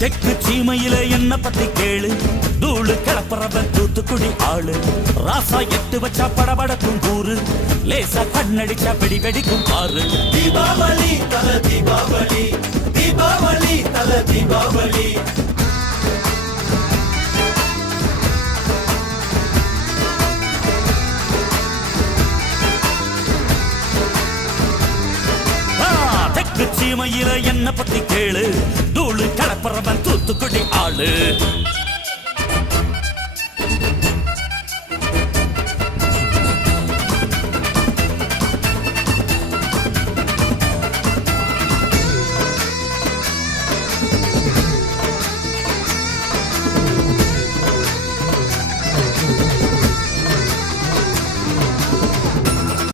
தெற்கு சீமையில என்ன பத்தி கேளு, தூளு கிளப்புறவன் தூத்துக்குடி ஆளு. ராசா எட்டு வச்சா படபடக்கும் கூறு, லேசா கண்ணடிச்சா வெடி வெடிக்கும் ஆறு. தீபாவளி தல தீபாவளி, தீபாவளி தல தீபாவளி. தெற்கு சீமையில என்ன பத்தி கேளு, தூளு கிளப்புறவன் தூத்துக்குடி ஆளு.